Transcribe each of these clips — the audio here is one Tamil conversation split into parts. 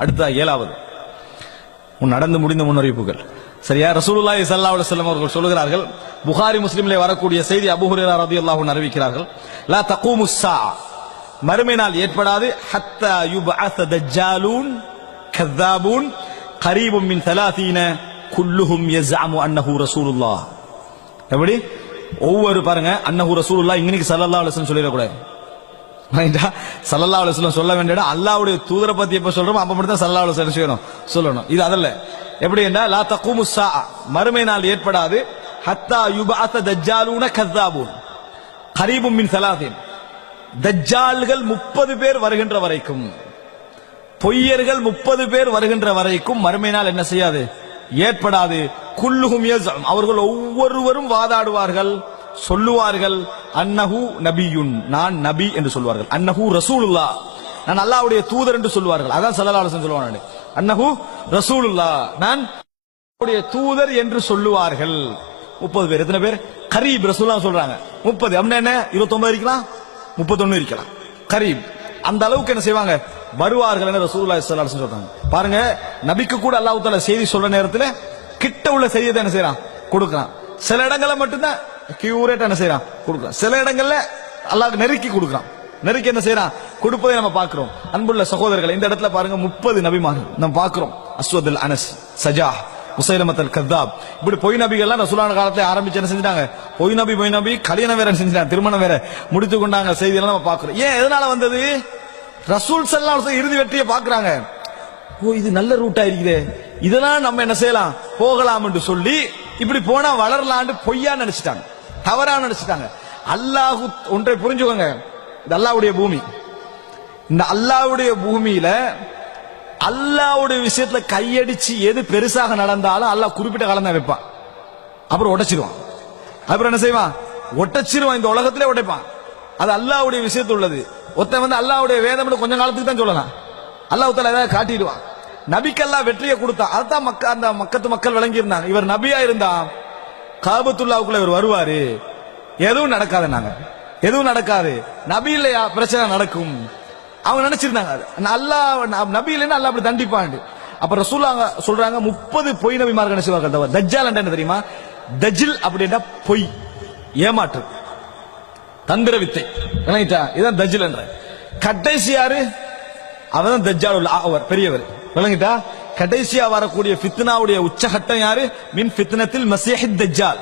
அடுத்ததாக ஏழாவது. உன் நடந்து முடிந்த முன்னறிவிப்புகள். சரியா? ரசூலுல்லாஹி சல்லா அலுவலம் அவர்கள் சொல்கிறார்கள் புகாரி முஸ்லிம்ல வரக்கூடிய செய்தி அபுஹுரேரா ரதி அல்லாஹூன் அறிவிக்கிறார்கள் லா தக்கூமு சா மறுமையினால் ஏற்படாது. ஹத்தா யுப் அச தஜ்ஜாலூன் கத்தாபூன் கரீபும் மின் தலாதீன குல்லுஹும் யஸ்அமு அன்னஹு ரசூலுல்லாஹ். எப்படி? ஒவ்வொரு பாருங்க அன்னஹு ரசூலுல்லாஹ் இன்னைக்கு சல்லல்லாஹு அலைஹி வஸல்லம் சொல்லிட கூடாது ரைட்டா சல்லல்லா அலுவலம் சொல்ல வேண்டியடா அல்லாவுடைய தூதரை பத்தி எப்ப சொல்றோம் அப்ப மட்டும் தான் சல்லா அலுவலம் செய்யணும். சொல்லணும். இது அதல்ல. எப்படி என்றா லா தக்கூமு சா மறுமை நாள் ஏற்படாது. ஹத்தா யுபாத்த தஜ்ஜாலூன கத்தாபூன். கரீபும் மின் சலாதீன் தஜ்ஜால்கள் முப்பது பேர் வருகின்ற வரைக்கும். பொய்யர்கள் முப்பது பேர் வருகின்ற வரைக்கும் மறுமை நாள் என்ன செய்யாது? ஏற்படாது. குல்லுகும் அவர்கள் ஒவ்வொருவரும் வாதாடுவார்கள். சொல்லுவார்கள் அன்னஹு நபியுன். நான் நபி என்று சொல்வார்கள். அன்னஹு ரசூலுல்லா. நான் அல்லாஹ்வுடைய தூதர் என்று சொல்வார்கள். அதான் ஸல்லல்லாஹு அலைஹி வஸல்லம் அன்னஹு ரசூலுல்லா. நான் அல்லாஹ்வுடைய தூதர் என்று சொல்லுவார்கள். முப்பது பேர். எத்தனை பேர்? கரீப் ரசூல்லா சொல்றாங்க. முப்பது. அப்படின்னா என்ன? இருபத்தொன்பது இருக்கலாம்? முப்பத்தொன்னு இருக்கலாம். கரீப். அந்த அளவுக்கு என்ன செய்வாங்க? வருவார்கள் என்று ரசூலுல்லாஹி சொல்றாங்க. பாருங்க நபிக்கு கூட அல்லாஹு செய்தி சொல்ற நேரத்துல கிட்ட உள்ள செய்தியை என்ன செய்யறான் கொடுக்கறான். சில இடங்களை மட்டும்தான் கியூரேட் என்ன செய்யறான் கொடுக்குறான். சில இடங்கள்ல அல்லாஹ் நெருக்கி கொடுக்குறான். நெருக்கி என்ன செய்யறான் கொடுப்பதை நம்ம பார்க்கிறோம். அன்புள்ள சகோதரர்கள் இந்த இடத்துல பாருங்க முப்பது நபிமார்கள் நம்ம பார்க்கிறோம். அஸ்வதுல் அனஸ் சஜா முசைலமத்தல் கத்தாப். இப்படி பொய் நபிகள்லாம் ரசூலான காலத்தை ஆரம்பிச்சு என்ன செஞ்சாங்க பொய் நபி பொய் நபி கல்யாணம் வேற செஞ்சாங்க திருமணம் வேற முடித்து கொண்டாங்க செய்தியெல்லாம் நம்ம பார்க்கிறோம். ஏன் எதனால வந்தது? ரசூல் செல்லாம் இறுதி வெற்றியை பாக்குறாங்க ஓ இது நல்ல ரூட்டா இருக்குதே. இதெல்லாம் நம்ம என்ன செய்யலாம்? போகலாம் என்று சொல்லி இப்படி போனா வளரலான்னு பொய்யா நினைச்சிட்டாங்க. தவறா நினைச்சிட்டாங்க. அல்லாஹு ஒன்றை புரிஞ்சுக்கோங்க. இது அல்லாவுடைய பூமி. இந்த அல்லாஹ்வுடைய பூமியில அல்லாஹ்வுடைய விஷயத்துல கையடிச்சு எது பெருசாக நடந்தாலும் அல்லாஹ் குறிப்பிட்ட காலம் தான் வைப்பான். அப்புறம் உடைச்சிருவான். அப்புறம் என்ன செய்வான்? ஒட்டச்சிருவான். இந்த உலகத்திலே உடைப்பான். அது அல்லாவுடைய விஷயத்து உள்ளது. ஒருத்தன் வந்து அல்லாவுடைய வேதம்னு கொஞ்ச காலத்துக்கு தான் சொல்லலாம். அல்லாஹ் தஆலா ஏதாவது காட்டிடுவான். நபிக்கெல்லாம் வெற்றியை கொடுத்தான். அதுதான் மக்க அந்த மக்கத்து மக்கள் விளங்கி இருந்தாங்க இவர் நபியா இருந்தான். காபத்துல்லாவுக்குள்ள இவர் வருவாரு. எதுவும் நடக்காது நாங்க. எதுவும் நடக்காது. நபி இல்லையா? பிரச்சனை நடக்கும். அவங்க நினைச்சிருந்தாங்க நல்லா நபி இல்லைன்னா அப்படி தண்டிப்பாண்டு அப்ப ரசூலாங்க சொல்றாங்க முப்பது பொய் நபிமார்கள் என்ன செய்வார்கள் தஜ்ஜால் என்ன தெரியுமா? தஜில் அப்படின்னா பொய். ஏமாற்று. தந்திர வித்தை. விளங்கிட்டா இதான் தஜில் என்ற. கடைசி யாரு? அவதான் தஜ்ஜால் அவர் பெரியவர். விளங்கிட்டா கடைசியா வரக்கூடிய பித்னாவுடைய உச்சகட்டம் யாரு? மின் பித்னத்தில் மசேஹி தஜ்ஜால்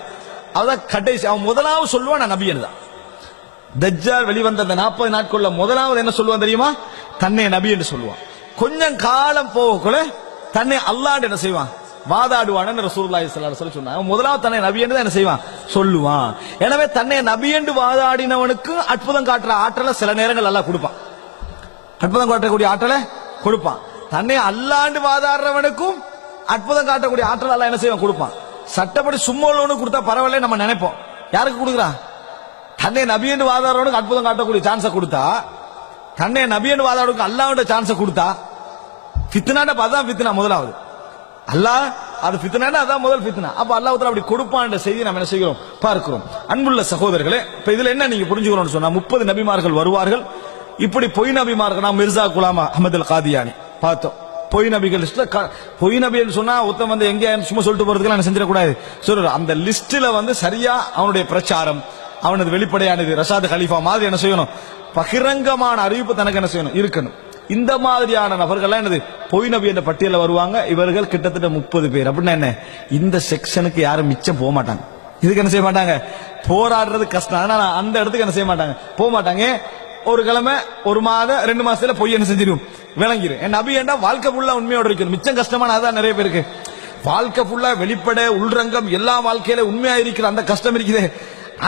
அதான் கடைசி அவன் முதலாவது சொல்லுவான் நான் நபியன் தான். தஜ்ஜால் வெளிவந்த அந்த நாற்பது நாட்கள்ல முதலாவது என்ன சொல்லுவான் தெரியுமா? தன்னை நபி என்று சொல்லுவான். கொஞ்சம் காலம் போகக்குள்ள தன்னை அல்லாண்டு என்ன செய்வான்? வாதாடுவான்னு ரசூலுல்லாஹி ஸல்லல்லாஹு அலைஹி வஸல்லம் சொன்னாங்க அவன் முதலாவது தன்னை நபி என்று தான் என்ன செய்வான்? சொல்லுவான். எனவே தன்னை நபி என்று வாதாடினவனுக்கு அற்புதம் காட்டுற ஆற்றலை சில நேரங்கள் எல்லாம் கொடுப்பான். அற்புதம் காட்டக்கூடிய ஆற்றலை கொடுப்பான். தன்னை அல்லாண்டு வாதாடுறவனுக்கும் அற்புதம் காட்டக்கூடிய ஆற்றல் அல்ல என்ன செய்வான்? கொடுப்பான். சட்டப்படி சும்மா உள்ளவனுக்கு கொடுத்தா பரவாயில்ல நம்ம நினைப்போம். யாருக்கு கொடுக்குறான் தன்னை நபி என்று வாதாடுறவனுக்கு அற்புதம் காட்டக்கூடிய சான்ஸை கொடுத்தா தன்னை நபி என்று வாதாடுறவனுக்கு சான்ஸை கொடுத்தா ஃபித்னாட அதான் ஃபித்னா முதலாவது. அல்லாஹ் அது ஃபித்னாடா அதான் முதல் ஃபித்னா அப்ப அல்லாஹ் அப்படி கொடுப்பான்ற செய்தி நம்ம என்ன செய்கிறோம்? பார்க்கிறோம். அன்புள்ள சகோதரர்களே இப்ப இதுல என்ன நீங்க புரிஞ்சுக்கணும்னு சொன்னா முப்பது நபிமார்கள் வருவார்கள். இப்படி பொய் நபிமார்கள் மிர்சா குலாம் அஹமது அல் காதியானி பார்த்தோம். பொய் நபிகள் லிஸ்ட்ல க- பொய் நபிகள் சொன்னா ஒருத்தன் வந்து எங்க சும்மா சொல்லிட்டு போறதுக்கு என்ன செஞ்சிடக்கூடாது. சொல்ற அந்த லிஸ்ட்ல வந்து சரியா அவனுடைய பிரச்சாரம் அவனது வெளிப்படையானது ரஷாத் ஹலீஃபா மாதிரி என்ன செய்யணும்? பகிரங்கமான அறிவிப்பு தனக்கு என்ன செய்யணும்? இருக்கணும். இந்த மாதிரியான நபர்கள்லாம் என்னது? பொய் நபி என்ற பட்டியலில் வருவாங்க. இவர்கள் கிட்டத்தட்ட முப்பது பேர். அப்படின்னா என்ன? இந்த செக்ஷனுக்கு யாரும் மிச்சம் போக மாட்டாங்க. இதுக்கு என்ன செய்ய மாட்டாங்க? போராடுறது கஷ்டம். ஆனா அந்த இடத்துக்கு என்ன செய்ய மாட்டாங்க? போக மாட்டாங்க. ஒரு கிழமை ஒரு மாதம் ரெண்டு மாசத்துல பொய் என்ன செஞ்சிடும்? விளங்கிடும் என் நபி ஏண்டா வாழ்க்கை ஃபுல்லா உண்மையோட இருக்கணும் மிச்சம் கஷ்டமான அதான் நிறைய பேருக்கு. வாழ்க்கை ஃபுல்லா வெளிப்பட உள்ரங்கம் எல்லா வாழ்க்கையில உண்மையா இருக்கிற அந்த கஷ்டம் இருக்குது.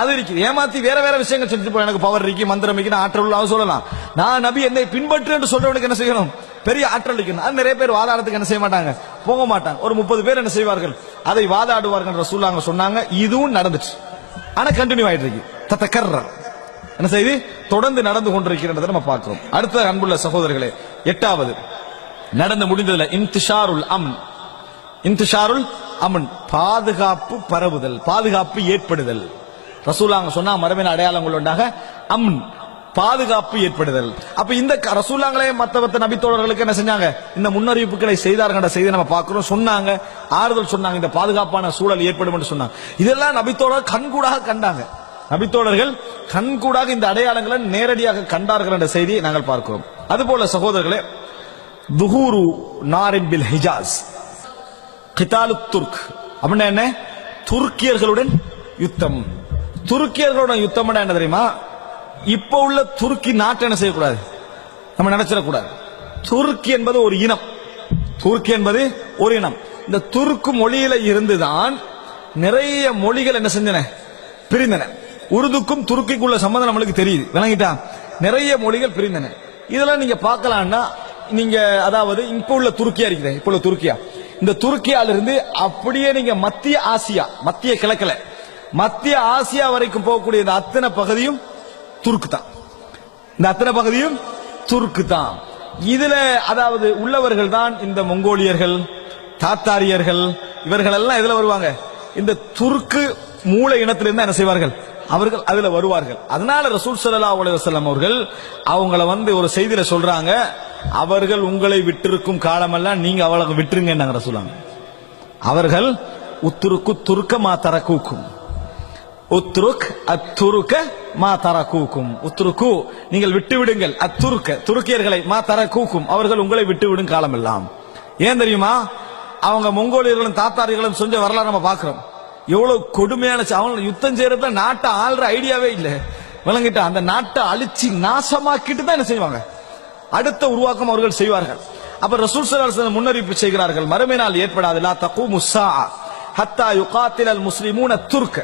அது இருக்குது. ஏமாத்தி வேற வேற விஷயங்கள் செஞ்சுட்டு போய் எனக்கு பவர் இருக்கு மந்திரம் இருக்கு ஆற்றல் உள்ள அவன் சொல்லலாம். நான் நபி என்னை பின்பற்று என்று சொல்றவனுக்கு என்ன செய்யணும்? பெரிய ஆற்றல் இருக்கணும் அது நிறைய பேர் வாதாடத்துக்கு என்ன செய்ய மாட்டாங்க? போக மாட்டாங்க. ஒரு முப்பது பேர் என்ன செய்வார்கள்? அதை வாதாடுவார்கள் ரசூலாங்க சொன்னாங்க. இதுவும் நடந்துச்சு. ஆனா கண்டினியூ ஆயிட்டு இருக்கு. தத்தக்கர்ற என்ன செய்தி? தொடர்ந்து நடந்து கொண்டிருக்கிறதை நம்ம பார்க்கிறோம். அடுத்த அன்புள்ள சகோதரர்களே எட்டாவது. நடந்து முடிந்ததுல இன்திஷாருல் அம். இன்திஷாருல் அமன். பாதுகாப்பு பரவுதல் பாதுகாப்பு ஏற்படுதல். ரசூலாங்க சொன்னா மரபின் அடையாளங்கள் உண்டாக அம்ன் பாதுகாப்பு ஏற்படுதல். அப்ப இந்த க- ரசூலுல்லாங்களே மத்த மத்த நபித்தோழர்களுக்கு என்ன செஞ்சாங்க? இந்த முன்னறிவிப்புகளை செய்தார்கள் செய்தி நம்ம பார்க்கிறோம். சொன்னாங்க. ஆறுதல் சொன்னாங்க. இந்த பாதுகாப்பான சூழல் ஏற்படும் என்று சொன்னாங்க. இதெல்லாம் நபித்தோழர் கண்கூடாக கண்டாங்க. நபித்தோழர்கள் கண்கூடாக இந்த அடையாளங்களை நேரடியாக கண்டார்கள் என்ற செய்தியை நாங்கள் பார்க்கிறோம். அதுபோல சகோதரர்களே துஹூரு நாரின் பில் ஹிஜாஸ் கிதாலு துர்க். அப்படின்னா என்ன? துருக்கியர்களுடன் யுத்தம். துருக்கியர்களுடன் யுத்தம் என்ன தெரியுமா? இப்ப உள்ள துருக்கி நாட்டை என்ன செய்யக்கூடாது? நம்ம நினைச்சிடக்கூடாது. துருக்கி என்பது ஒரு இனம். துருக்கி என்பது ஒரு இனம். இந்த துருக்கு மொழியில இருந்துதான் நிறைய மொழிகள் என்ன செஞ்சன? பிரிந்தன. உருதுக்கும் துருக்கிக்குள்ள சம்பந்தம் நம்மளுக்கு தெரியுது. விளங்கிட்டா? நிறைய மொழிகள் பிரிந்தன. இதெல்லாம் நீங்க பார்க்கலாம்னா நீங்க அதாவது இப்ப உள்ள துருக்கியா இருக்குது. இப்ப உள்ள துருக்கியா? இந்த துருக்கியால இருந்து அப்படியே நீங்க மத்திய ஆசியா மத்திய கிழக்கில் மத்திய ஆசியா வரைக்கும் போகக்கூடிய இந்த அத்தனை பகுதியும் துருக்கு தான் இந்த அத்தனை பகுதியும் துருக்கு தான் இதுல அதாவது உள்ளவர்கள் தான் இந்த மங்கோலியர்கள் தாத்தாரியர்கள் இவர்கள் எல்லாம் இதுல வருவாங்க? இந்த துருக்கு மூல இனத்திலிருந்து என்ன செய்வார்கள்? அவர்கள் அதுல வருவார்கள். அதனால ரசூல் சல்லா அலைஹி அவர்கள் அவங்கள வந்து ஒரு செய்தியில சொல்றாங்க அவர்கள் உங்களை விட்டிருக்கும் காலமெல்லாம் நீங்க அவளை விட்டுருங்க சொல்லுவாங்க அவர்கள் உத்துருக்கு துருக்க மா தரக்கூக்கும் உத்ருக் அத்துருக்க மா தரக்கூக்கும் உத்ருக்கு நீங்கள் விட்டு விடுங்கள் அத்துருக்க துருக்கியர்களை மா தரக்கூக்கும் அவர்கள் உங்களை விட்டு விடும் காலமெல்லாம். ஏன் தெரியுமா? அவங்க மங்கோலியர்களும் தாத்தாரிகளும் செஞ்ச வரலாறு நம்ம பார்க்கிறோம். எவ்வளவு கொடுமையான அவன் யுத்தம் செய்யறத நாட்டை ஆள்ற ஐடியாவே இல்லை. விளங்கிட்டு அந்த நாட்டை அழிச்சு நாசமாக்கிட்டு தான் என்ன செய்வாங்க? அடுத்த உருவாக்கம் அவர்கள் செய்வார்கள். அப்ப ரசூல் ஸல்லல்லாஹு முன்னறிவிப்பு செய்கிறார்கள் மறுமை நாள் ஏற்படாது லா தகூமு ஸாஅ ஹத்தா யுகாத்தில் அல் முஸ்லிமூன துர்க்.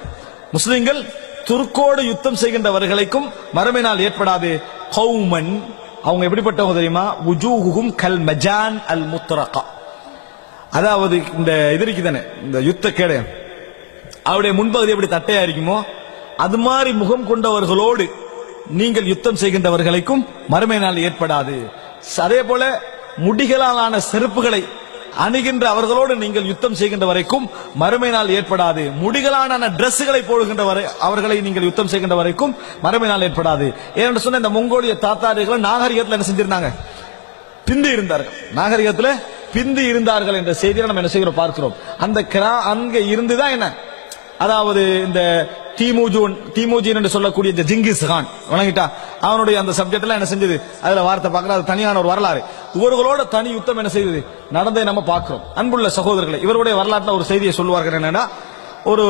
முஸ்லிம்கள் துர்க்கோடு யுத்தம் செய்கின்றவர்களுக்கும் மறுமை நாள் ஏற்படாது கௌமன் அவங்க எப்படிப்பட்டவங்க தெரியுமா? உஜூஹும் கல் மஜான் அல் முத்ரகா. அதாவது இந்த இது இருக்குதானே இந்த யுத்த கேடயம் அவருடைய முன்பகுதி எப்படி தட்டையா இருக்குமோ அது மாதிரி முகம் கொண்டவர்களோடு நீங்கள் யுத்தம் செய்கின்றவர்களுக்கும் மறுமை நாள் ஏற்படாது. அதே போல முடிகளாலான செருப்புகளை அணுகின்ற அவர்களோடு நீங்கள் யுத்தம் செய்கின்ற வரைக்கும் மறுமை நாள் ஏற்படாது. முடிகளான டிரெஸ்ஸுகளை போடுகின்ற வரை அவர்களை நீங்கள் யுத்தம் செய்கின்ற வரைக்கும் மறுமை நாள் ஏற்படாது. ஏன்னு சொன்ன இந்த மங்கோலிய தாத்தாரிகளை நாகரிகத்தில் என்ன செஞ்சிருந்தாங்க? பிந்தி இருந்தார்கள். நாகரிகத்தில் பிந்தி இருந்தார்கள் என்ற செய்தியை நம்ம என்ன செய்கிறோம்? பார்க்கிறோம். அந்த கிரா அங்க இருந்துதான் என்ன? அதாவது இந்த தீமுஜூன் தீமுஜீன் என்று சொல்லக்கூடிய இந்த ஜிங்கிஸ் கான் வணங்கிட்டா? அவனுடைய அந்த சப்ஜெக்ட் எல்லாம் என்ன செஞ்சது? அதுல வார்த்தை பார்க்கல அது தனியான ஒரு வரலாறு. இவர்களோட தனி யுத்தம் என்ன செய்தது? நடந்ததை நம்ம பார்க்கிறோம். அன்புள்ள சகோதரர்களை இவருடைய வரலாற்றுல ஒரு செய்தியை சொல்லுவார்கள் என்னன்னா ஒரு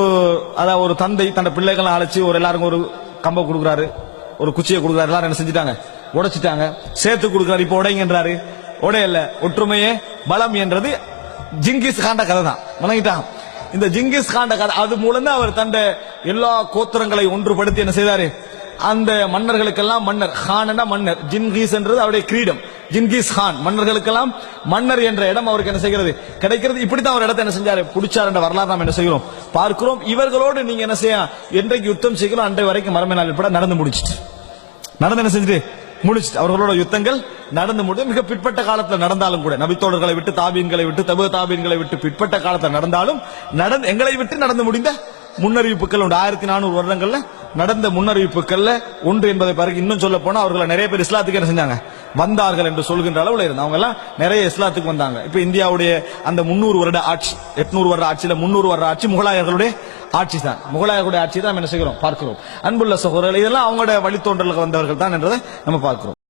அதாவது ஒரு தந்தை தன் பிள்ளைகளை அழைச்சி ஒரு எல்லாருக்கும் ஒரு கம்பம் கொடுக்குறாரு ஒரு குச்சியை கொடுக்குறாரு எல்லாரும் என்ன செஞ்சுட்டாங்க? உடைச்சிட்டாங்க. சேர்த்து கொடுக்குறாரு இப்போ உடைங்கன்றாரு. உடையல்ல. ஒற்றுமையே பலம் என்றது ஜிங்கிஸ் காண்ட கதை தான் வணங்கிட்டான். இந்த ஜிங்கிஸ் காண்ட கதை அது மூலம் அவர் தந்த எல்லா கோத்திரங்களை ஒன்றுபடுத்தி என்ன செய்தாரு? அந்த மன்னர்களுக்கெல்லாம் மன்னர் ஹான்னா மன்னர் ஜின்கீஸ் என்றது அவருடைய கிரீடம். ஜின்கீஸ் ஹான் மன்னர்களுக்கெல்லாம் மன்னர் என்ற இடம் அவருக்கு என்ன செய்கிறது? கிடைக்கிறது. இப்படித்தான் ஒரு இடத்தை என்ன செஞ்சாரு? பிடிச்சார் என்ற வரலாறு நாம் என்ன செய்கிறோம்? பார்க்கிறோம். இவர்களோடு நீங்க என்ன செய்ய என்றைக்கு யுத்தம் செய்கிறோம் அன்றை வரைக்கும் மரமே நாள் நடந்து முடிச்சிட்டு. நடந்து என்ன செஞ்சுட்டு முடிச்சுட்டு அவர்களோட யுத்தங்கள் நடந்து முடிந்து மிக பிற்பட்ட காலத்துல நடந்தாலும் கூட நபித்தோழர்களை விட்டு தாபீன்களை விட்டு தபு தாபீன்களை விட்டு பிற்பட்ட காலத்துல நடந்தாலும் நடந்து எங்களை விட்டு நடந்து முடிந்த முன்னறிவிப்புகள் உண்டு. ஆயிரத்தி நானூறு வருடங்கள்ல நடந்த முன்னறிவிப்புகள்ல ஒன்று என்பதை பிறகு இன்னும் சொல்ல போனா அவர்களை நிறைய பேர் இஸ்லாத்துக்கு என்ன செஞ்சாங்க? வந்தார்கள் என்று சொல்கின்ற அளவுல இருந்தாங்க. அவங்க எல்லாம் நிறைய இஸ்லாத்துக்கு வந்தாங்க. இப்ப இந்தியாவுடைய அந்த முன்னூறு வருட ஆட்சி எட்நூறு வருட ஆட்சியில முன்னூறு வருட ஆட்சி முகலாயர்களுடைய ஆட்சி தான். முகலாயர்களுடைய ஆட்சி தான் நம்ம என்ன செய்கிறோம்? பார்க்கிறோம். அன்புள்ள சகோதரர்கள் இதெல்லாம் அவங்களுடைய வழித்தோன்றலுக்கு வந்தவர்கள் தான் என்றதை நம்ம பார்க்கிறோம்.